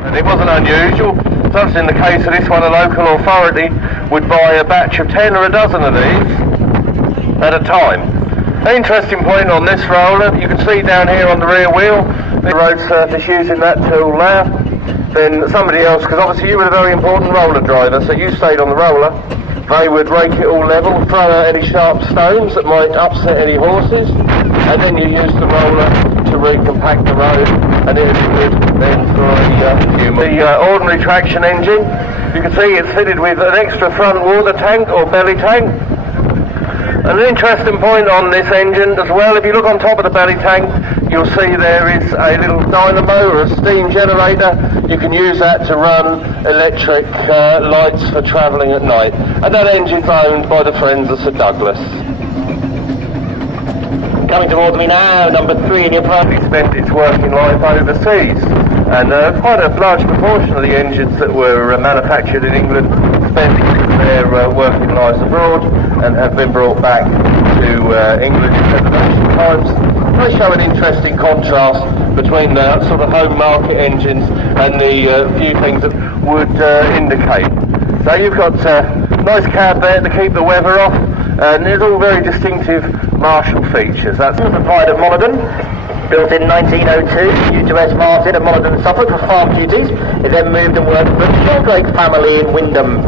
And it wasn't unusual, such in the case of this one, a local authority would buy a batch of 10 or a dozen of these at a time. An interesting point on this roller, you can see down here on the rear wheel, the road surface using that tool now. Then somebody else, because obviously you were a very important roller driver, so you stayed on the roller. They would rake it all level, throw out any sharp stones that might upset any horses, and then you use the roller to recompact the road, and it is good then for the ordinary traction engine. You can see it's fitted with an extra front water tank or belly tank. An interesting point on this engine as well, if you look on top of the belly tank, you'll see there is a little dynamo or a steam generator. You can use that to run electric lights for travelling at night. And that engine's owned by the friends of Sir Douglas. Coming towards me now, number 3 in your program. It spent its working life overseas, and quite a large proportion of the engines that were manufactured in England spent their working lives abroad and have been brought back to England in preservation times. They show an interesting contrast between the sort of home market engines and the few things that would indicate. So you've got a nice cab there to keep the weather off, and it's all very distinctive Marshall features. That's the pride of Monaghan, built in 1902, new to S. Martin of Monaghan, Suffolk for farm duties. It then moved and worked for the Sheldrake family in Windham,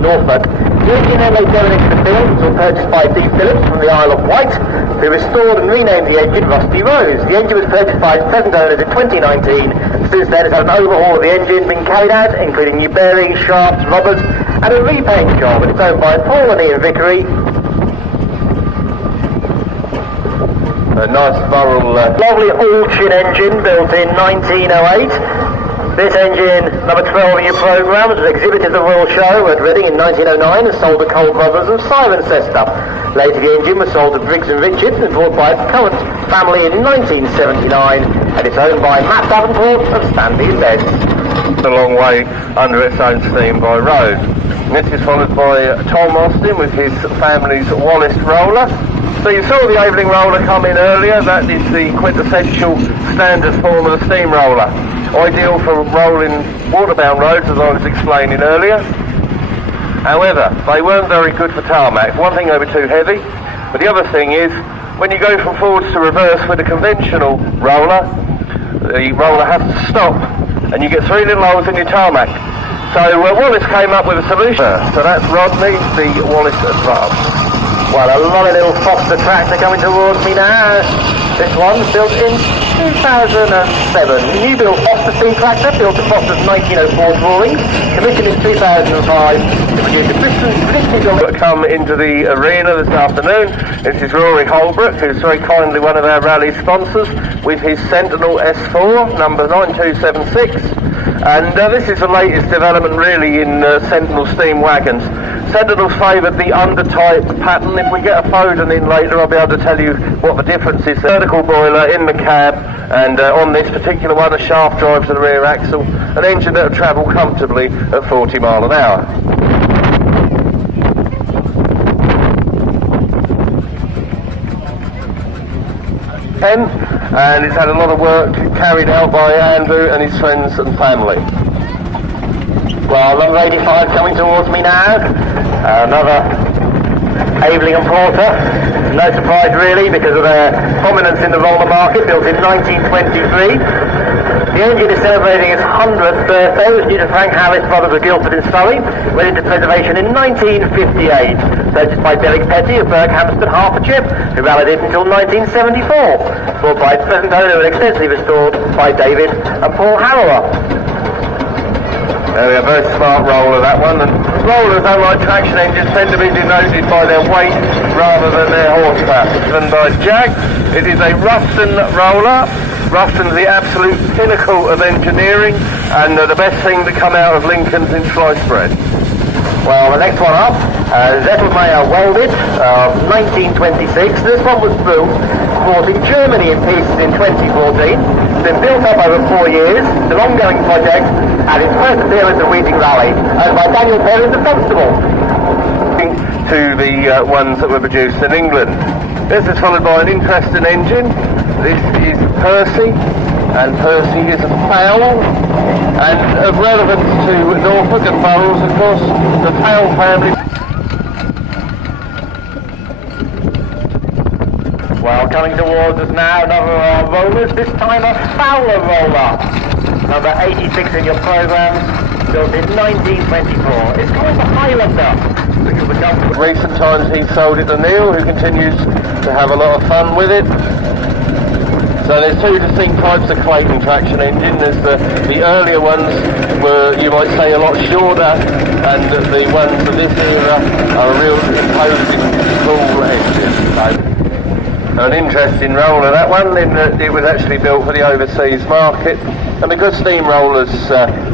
Norfolk. The engine then laid down into the field until purchased by D. Phillips from the Isle of Wight, who restored and renamed the engine Rusty Rose. The engine was purchased by its present owners in 2019, and since then it's had an overhaul of the engine being carried out, including new bearings, shafts, rubbers, and a repaint job. And it's owned by Paul and Ian Vickery. A nice Burrell, lovely all-chin engine built in 1908. This engine, number 12 in your programme, was exhibited at the Royal Show at Reading in 1909 and sold to Cole Brothers and Cirencester. Later the engine was sold to Briggs and Richards and bought by its current family in 1979, and it's owned by Matt Davenport of Stanley Beds. A long way under its own steam by road. This is followed by Tom Austin with his family's Wallace roller. So you saw the Aveling roller come in earlier. That is the quintessential standard form of the steam roller. Ideal for rolling waterbound roads, as I was explaining earlier. However, they weren't very good for tarmac. One thing, they were too heavy, but the other thing is, when you go from forwards to reverse with a conventional roller, the roller has to stop, and you get 3 little holes in your tarmac. So Wallace came up with a solution. So that's Rodney, the Wallace Advance. Well, a lovely little Foster tractor coming towards me now. This one's built in 2007. New built Foster steam tractor, built to Foster's 1904 drawings, commissioned in 2005 to produce a traditionally come into the arena this afternoon. This is Rory Holbrook, who's very kindly one of our rally sponsors, with his Sentinel S4, number 9276. And this is the latest development really in Sentinel steam wagons. Sentinel's favoured the under-type pattern. If we get a Foden in later, I'll be able to tell you what the difference is. Vertical boiler in the cab, and on this particular one, a shaft drive to the rear axle, an engine that will travel comfortably at 40 mile an hour. And it's had a lot of work carried out by Andrew and his friends and family. Well, number 85 coming towards me now. Another Aveling and Porter. No surprise really because of their prominence in the roller market, built in 1923. The engine is celebrating its 100th birthday. It was due to Frank Harris, brothers of Guildford in Surrey. Went into preservation in 1958. Purchased by Derek Petty of Berkhamsted, Hertfordshire, who rallied it until 1974. Bought by its present owner and extensively restored by David and Paul Harrower. There we are, very smart roller, that one. And rollers, unlike traction engines, tend to be denoted by their weight rather than their horsepower. Driven by Jack, it is a Ruston roller. Ruston's the absolute pinnacle of engineering, and the best thing to come out of Lincoln's in sliced bread. Well, the next one up, Zettelmeyer welded, 1926. This one was built, bought in Germany in pieces in 2014. It's been built up over 4 years. It's an ongoing project, and its first appearance at Weeting Rally, owned by Daniel Perry of Dunstable. To the ones that were produced in England. This is followed by an interesting engine. This is Percy, and Percy is a fowl. And of relevance to Norfolk and Burrells, of course, the fowl family. Well, coming towards us now, another rollers, this time a Fowler roller. Number 86 in your programmes, built in 1924. It's called the Highlander. In recent times he sold it to Neil, who continues to have a lot of fun with it. So there's two distinct types of Clayton traction engine. There's the earlier ones were, you might say, a lot shorter, and the ones of this era are a real imposing, cool engine. So, an interesting roller, that one, in that it was actually built for the overseas market, and because steamrollers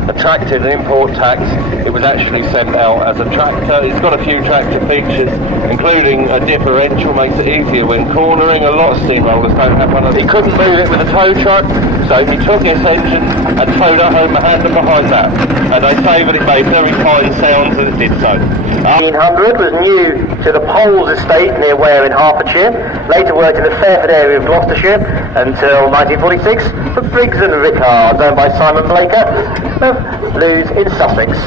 attracted an import tax, it was actually sent out as a tractor. It's got a few tractor features, including a differential, makes it easier when cornering. A lot of steamrollers don't have one of these. He couldn't move it with a tow truck, so he took his engine and towed it home behind and behind that. And they say that it made very fine sounds as it did so. 1800 was new to the Poles estate near Ware in Hertfordshire, later worked in the Fairford area of Gloucestershire until 1946 for Briggs and Rickards, owned by Simon Blaker of Lewes in Sussex.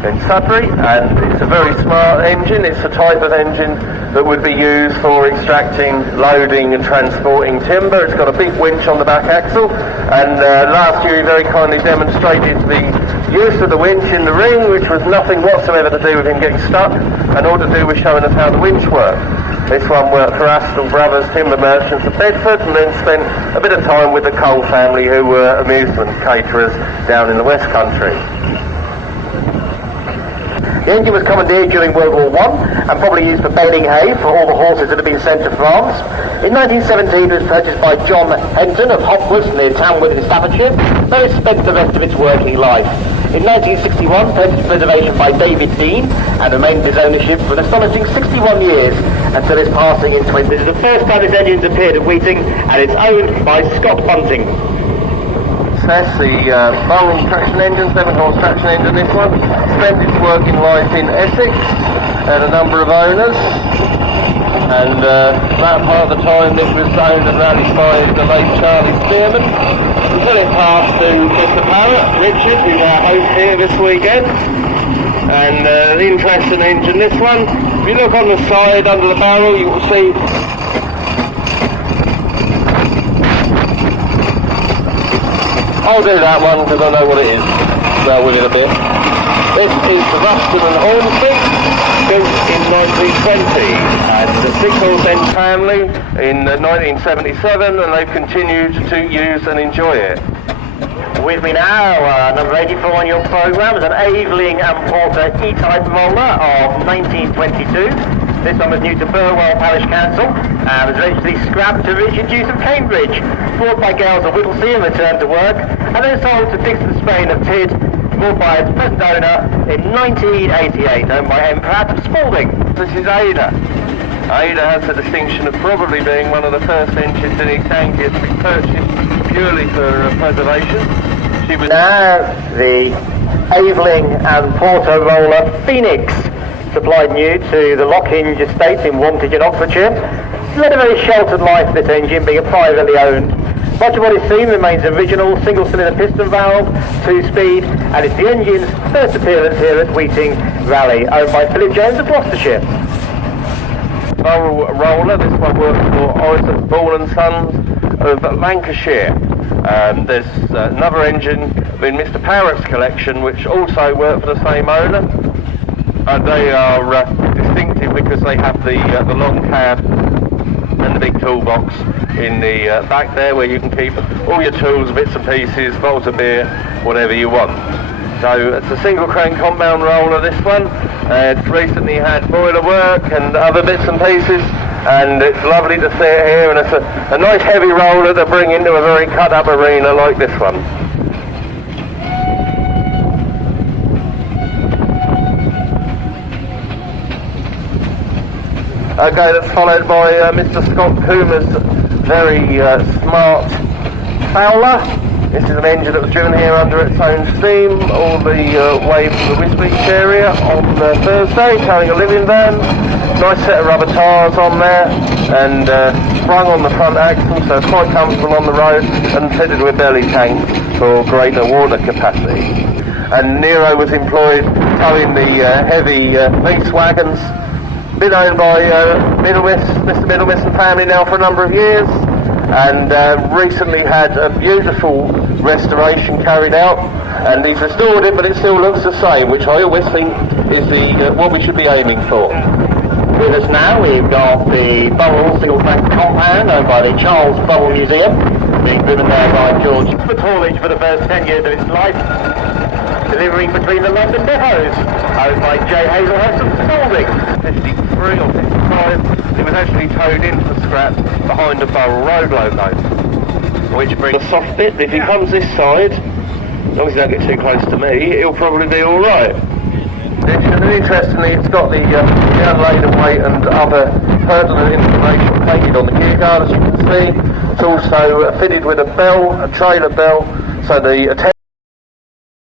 In Sudbury, and it's a very smart engine. It's the type of engine that would be used for extracting, loading and transporting timber. It's got a big winch on the back axle, and last year he very kindly demonstrated the use of the winch in the ring, which was nothing whatsoever to do with him getting stuck, and all to do with showing us how the winch worked. This one worked for Astle Brothers Timber Merchants of Bedford, and then spent a bit of time with the Cole family, who were amusement caterers down in the West Country. The engine was commandeered during World War I and probably used for baling hay for all the horses that had been sent to France. In 1917 it was purchased by John Henton of Hopwood near Tamworth in Staffordshire, though it spent the rest of its working life. In 1961, purchased preservation by David Dean and remained in his ownership for an astonishing 61 years until his passing in 20. This is the first time this engine's appeared at Weeting, and it's owned by Scott Bunting. That's the Burrell traction engine, 7-horse traction engine, this one. Spent its working life in Essex, had a number of owners, and that part of the time it was owned and rallied by the late Charlie Spearman, until it passed to Mr. Parrott, Richard, who's our host here this weekend. And the interesting engine, this one. If you look on the side under the barrel, you will see I'll do that one because I know what it is. Bear with it a bit. This is the Ruston and Hornsey, built in 1920, and the 6-horse engine family in 1977, and they've continued to use and enjoy it. With me now, number 84 on your programme is an Aveling and Porter E-type roller of 1922. This one was new to Burwell Parish Council and was eventually scrapped to Richard Duke of Cambridge, bought by Gales of Whittlesea and returned to work, and then sold to Dixon Spain of Tid, bought by its present owner in 1988, owned by M. Pratt of Spalding. This is Ada. Ada has the distinction of probably being one of the first engines in East Anglia to be purchased purely for preservation. She was now the Aveling and Porter roller Phoenix, supplied new to the Lockhinge estate in Wantage in Oxfordshire. Led a very sheltered life, this engine, being privately owned. Much of what is seen remains original, single-cylinder piston valve, 2-speed, and it's the engine's first appearance here at Weeting Rally, owned by Philip Jones of Gloucestershire. Burrell roller, this one works for Orison Ball and Sons of Lancashire. There's another engine in Mr. Parrott's collection which also work for the same owner. They are distinctive because they have the long cab and the big toolbox in the back there, where you can keep all your tools, bits and pieces, bottles of beer, whatever you want. So it's a single crank compound roller, this one. It's recently had boiler work and other bits and pieces, and it's lovely to see it here, and it's a nice heavy roller to bring into a very cut up arena like this one. Okay, that's followed by Mr. Scott Coomer's very smart Fowler. This is an engine that was driven here under its own steam all the way from the Wisbeach area on Thursday, towing a living van. Nice set of rubber tyres on there, and sprung on the front axle, so it's quite comfortable on the road, and fitted with belly tanks for greater water capacity. And Nero was employed towing the heavy lease wagons. Been owned by Mr. Middlemiss and family now for a number of years, and recently had a beautiful restoration carried out, and he's restored it, but it still looks the same, which I always think is the what we should be aiming for. With us now, we've got the Burrell single track compound owned by the Charles Burrell Museum, being driven there by George for haulage for the first 10 years of its life, delivering between the London depots, owned by J. Hazelhurst and Spalding. 53 or 55, it was actually towed into scrap behind the Burrell Road logo, which brings a soft bit. If he comes this side, as long as he don't get too close to me, it'll probably be alright. Interestingly, it's got the unladen weight and other pertinent information painted on the gear guard, as you can see. It's also fitted with a bell, a trailer bell, so the